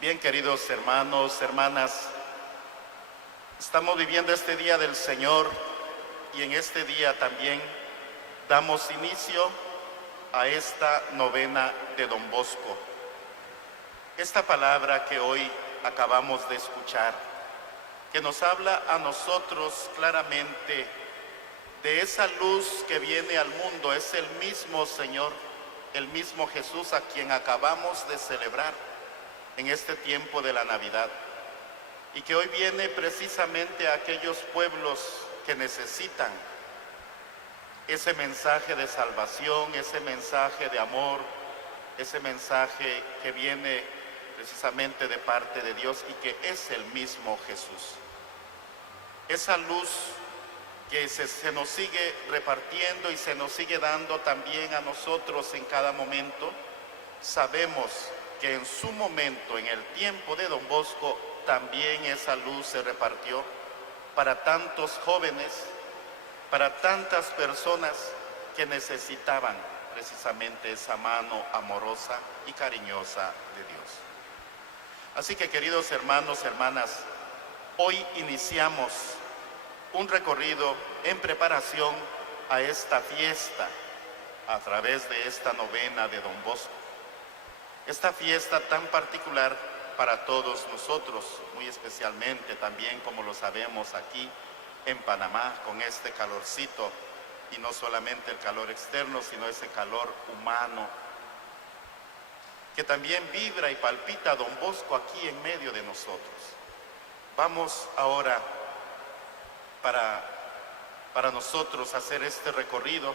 Bien, queridos hermanos, hermanas, estamos viviendo este día del Señor y en este día también damos inicio a esta novena de Don Bosco. Esta palabra que hoy acabamos de escuchar, que nos habla a nosotros claramente de esa luz que viene al mundo, es el mismo Señor, el mismo Jesús a quien acabamos de celebrar en este tiempo de la Navidad, y que hoy viene precisamente a aquellos pueblos que necesitan ese mensaje de salvación, ese mensaje de amor, ese mensaje que viene precisamente de parte de Dios y que es el mismo Jesús. Esa luz que se nos sigue repartiendo y se nos sigue dando también a nosotros en cada momento. Sabemos que en su momento, en el tiempo de Don Bosco, también esa luz se repartió para tantos jóvenes, para tantas personas que necesitaban precisamente esa mano amorosa y cariñosa de Dios. Así que, queridos hermanos, hermanas, hoy iniciamos un recorrido en preparación a esta fiesta a través de esta novena de Don Bosco. Esta fiesta tan particular para todos nosotros, muy especialmente también, como lo sabemos aquí en Panamá, con este calorcito, y no solamente el calor externo, sino ese calor humano, que también vibra y palpita Don Bosco aquí en medio de nosotros. Vamos ahora para nosotros hacer este recorrido,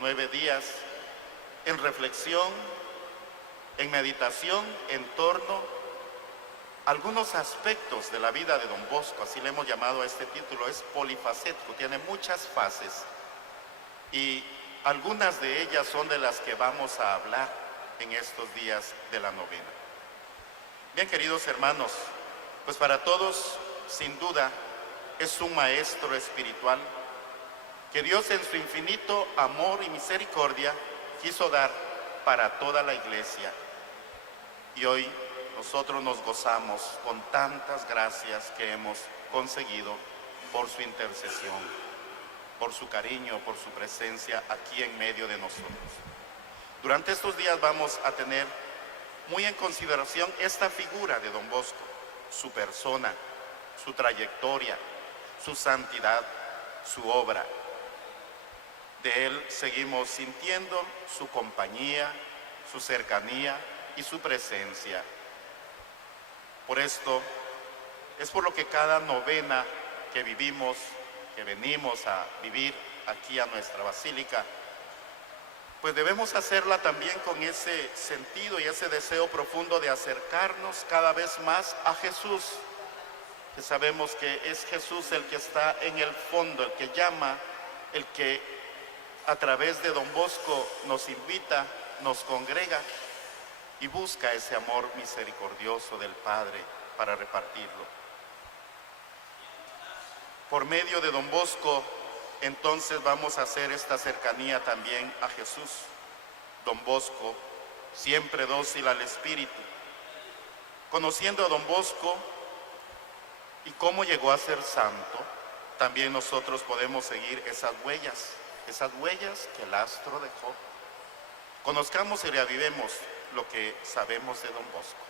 9 días, en reflexión, en meditación en torno a algunos aspectos de la vida de Don Bosco. Así le hemos llamado a este título, es polifacético, tiene muchas fases y algunas de ellas son de las que vamos a hablar en estos días de la novena. Bien, queridos hermanos, pues para todos, sin duda, es un maestro espiritual que Dios en su infinito amor y misericordia quiso dar para toda la iglesia. Y hoy nosotros nos gozamos con tantas gracias que hemos conseguido por su intercesión, por su cariño, por su presencia aquí en medio de nosotros. Durante estos días vamos a tener muy en consideración esta figura de Don Bosco, su persona, su trayectoria, su santidad, su obra. De él seguimos sintiendo su compañía, su cercanía y su presencia. Por esto, es por lo que cada novena que vivimos, que venimos a vivir aquí a nuestra basílica, pues debemos hacerla también con ese sentido y ese deseo profundo de acercarnos cada vez más a Jesús, que sabemos que es Jesús el que está en el fondo, el que llama, el que a través de Don Bosco nos invita, nos congrega y busca ese amor misericordioso del Padre para repartirlo. Por medio de Don Bosco, entonces vamos a hacer esta cercanía también a Jesús. Don Bosco, siempre dócil al Espíritu. Conociendo a Don Bosco y cómo llegó a ser santo, también nosotros podemos seguir esas huellas que el astro dejó. Conozcamos y reavivemos lo que sabemos de Don Bosco.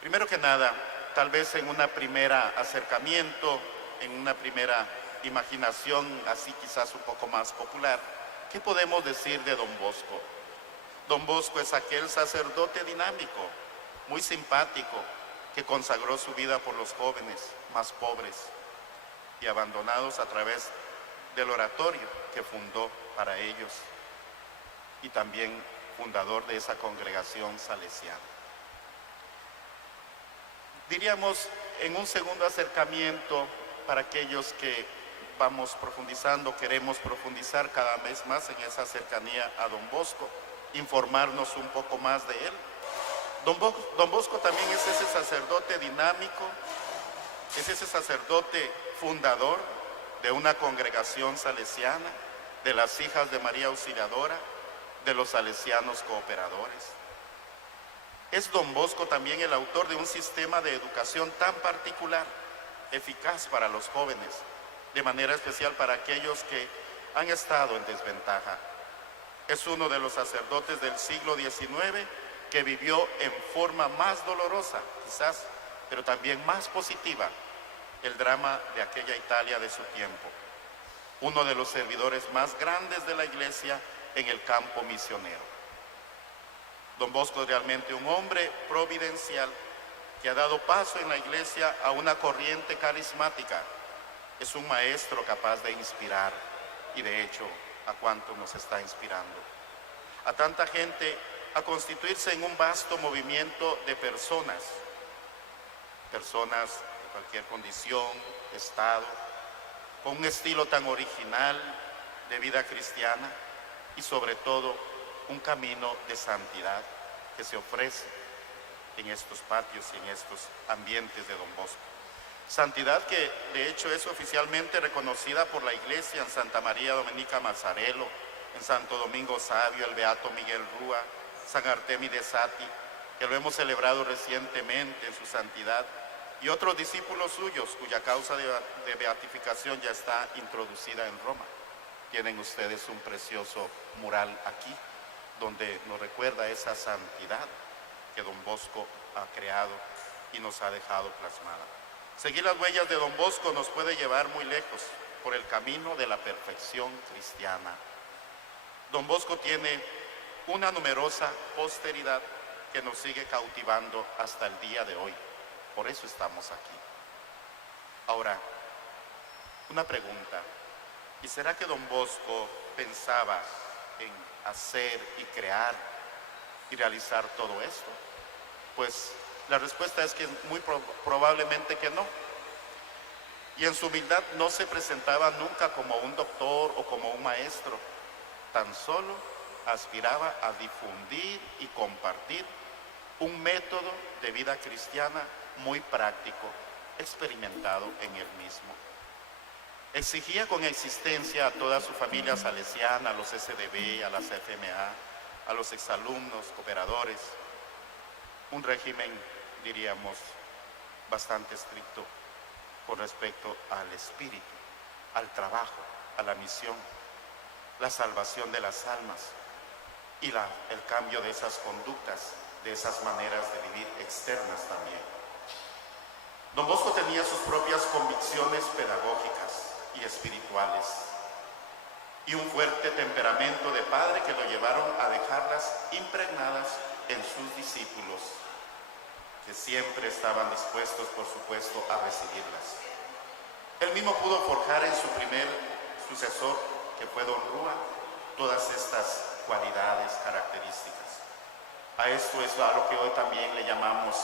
Primero que nada, tal vez en una primera acercamiento, en una primera imaginación, así quizás un poco más popular, ¿qué podemos decir de Don Bosco? Don Bosco es aquel sacerdote dinámico, muy simpático, que consagró su vida por los jóvenes más pobres y abandonados a través del oratorio que fundó para ellos, y también fundador de esa congregación salesiana. Diríamos, en un segundo acercamiento, para aquellos que vamos profundizando, queremos profundizar cada vez más en esa cercanía a Don Bosco, informarnos un poco más de él. Don Bosco también es ese sacerdote dinámico, es ese sacerdote fundador de una congregación salesiana, de las Hijas de María Auxiliadora, de los salesianos cooperadores. Es don Bosco también el autor de un sistema de educación tan particular, eficaz para los jóvenes, de manera especial para aquellos que han estado en desventaja. Es uno de los sacerdotes del siglo XIX que vivió en forma más dolorosa, quizás, pero también más positiva, el drama de aquella Italia de su tiempo. Uno de los servidores más grandes de la Iglesia en el campo misionero. Don Bosco es realmente un hombre providencial que ha dado paso en la Iglesia a una corriente carismática. Es un maestro capaz de inspirar, y de hecho, ¿a cuánto nos está inspirando? A tanta gente a constituirse en un vasto movimiento de personas de cualquier condición, estado, con un estilo tan original de vida cristiana y sobre todo un camino de santidad que se ofrece en estos patios y en estos ambientes de Don Bosco. Santidad que de hecho es oficialmente reconocida por la Iglesia en Santa María Domenica Mazzarello, en Santo Domingo Sabio, el Beato Miguel Rúa, San Artemio de Sati, que lo hemos celebrado recientemente en su santidad, y otros discípulos suyos cuya causa de beatificación ya está introducida en Roma. Tienen ustedes un precioso mural aquí, donde nos recuerda esa santidad que Don Bosco ha creado y nos ha dejado plasmada. Seguir las huellas de Don Bosco nos puede llevar muy lejos por el camino de la perfección cristiana. Don Bosco tiene una numerosa posteridad que nos sigue cautivando hasta el día de hoy. Por eso estamos aquí. Ahora, una pregunta. ¿Y será que Don Bosco pensaba en hacer y crear y realizar todo esto? Pues la respuesta es que muy probablemente que no. Y en su humildad no se presentaba nunca como un doctor o como un maestro. Tan solo aspiraba a difundir y compartir un método de vida cristiana muy práctico, experimentado en él mismo. Exigía con existencia a toda su familia salesiana, a los SDB, a las FMA, a los exalumnos, cooperadores, un régimen, diríamos, bastante estricto con respecto al espíritu, al trabajo, a la misión, la salvación de las almas y el cambio de esas conductas, de esas maneras de vivir externas también. Don Bosco tenía sus propias convicciones pedagógicas y espirituales y un fuerte temperamento de padre que lo llevaron a dejarlas impregnadas en sus discípulos, que siempre estaban dispuestos, por supuesto, a recibirlas. Él mismo pudo forjar en su primer sucesor, que fue Don Rúa, todas estas cualidades, características. A esto es a lo que hoy también le llamamos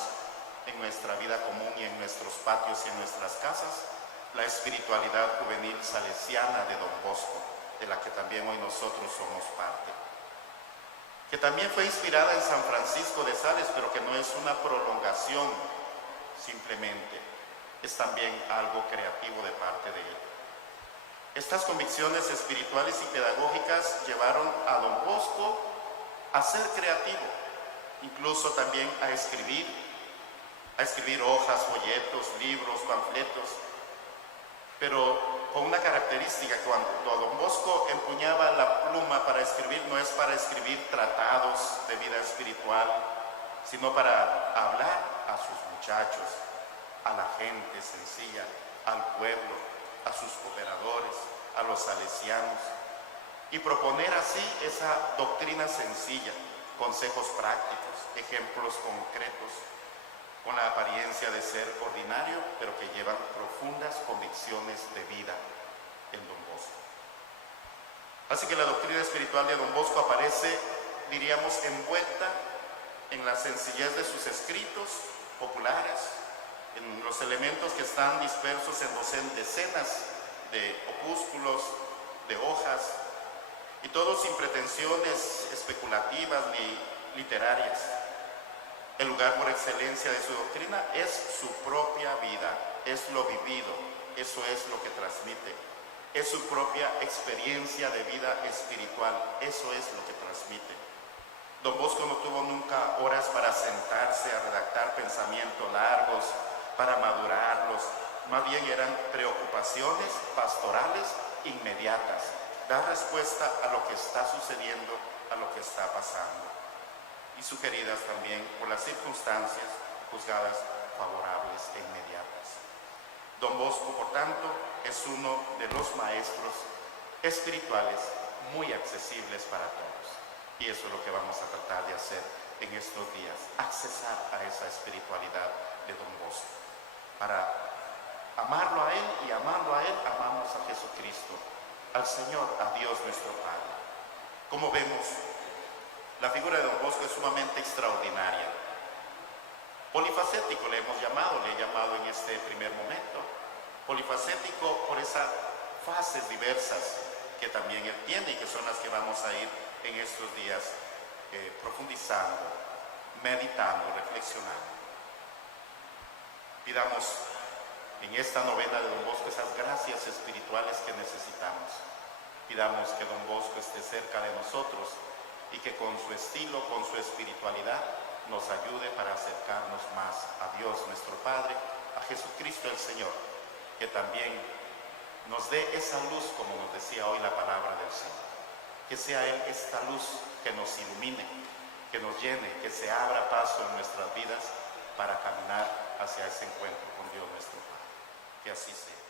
en nuestra vida común y en nuestros patios y en nuestras casas, la espiritualidad juvenil salesiana de Don Bosco, de la que también hoy nosotros somos parte. Que también fue inspirada en San Francisco de Sales, pero que no es una prolongación simplemente, es también algo creativo de parte de él. Estas convicciones espirituales y pedagógicas llevaron a Don Bosco a ser creativo, incluso también a escribir hojas, folletos, libros, panfletos, pero con una característica: cuando Don Bosco empuñaba la pluma para escribir, no es para escribir tratados de vida espiritual, sino para hablar a sus muchachos, a la gente sencilla, al pueblo, a sus cooperadores, a los salesianos, y proponer así esa doctrina sencilla, consejos prácticos, ejemplos concretos, con la apariencia de ser ordinario, pero que llevan profundas convicciones de vida en Don Bosco. Así que la doctrina espiritual de Don Bosco aparece, diríamos, envuelta en la sencillez de sus escritos populares, en los elementos que están dispersos en decenas de opúsculos, de hojas, y todo sin pretensiones especulativas ni literarias. El lugar por excelencia de su doctrina es su propia vida, es lo vivido, eso es lo que transmite, es su propia experiencia de vida espiritual, eso es lo que transmite. Don Bosco no tuvo nunca horas para sentarse a redactar pensamientos largos, para madurarlos. Más bien eran preocupaciones pastorales inmediatas, dar respuesta a lo que está sucediendo, a lo que está pasando, y sugeridas también por las circunstancias juzgadas favorables e inmediatas. Don Bosco, por tanto, es uno de los maestros espirituales muy accesibles para todos. Y eso es lo que vamos a tratar de hacer en estos días, accesar a esa espiritualidad de Don Bosco. Para amarlo a Él y amarlo a Él, amamos a Jesucristo, al Señor, a Dios nuestro Padre. Como vemos, la figura de Don Bosco es sumamente extraordinaria. Polifacético le hemos llamado, le he llamado en este primer momento. Polifacético por esas fases diversas que también él tiene y que son las que vamos a ir en estos días profundizando, meditando, reflexionando. Pidamos en esta novena de Don Bosco esas gracias espirituales que necesitamos. Pidamos que Don Bosco esté cerca de nosotros y que con su estilo, con su espiritualidad, nos ayude para acercarnos más a Dios nuestro Padre, a Jesucristo el Señor, que también nos dé esa luz, como nos decía hoy la palabra del Señor. Que sea Él esta luz que nos ilumine, que nos llene, que se abra paso en nuestras vidas para caminar hacia ese encuentro con Dios nuestro Padre. Que así sea.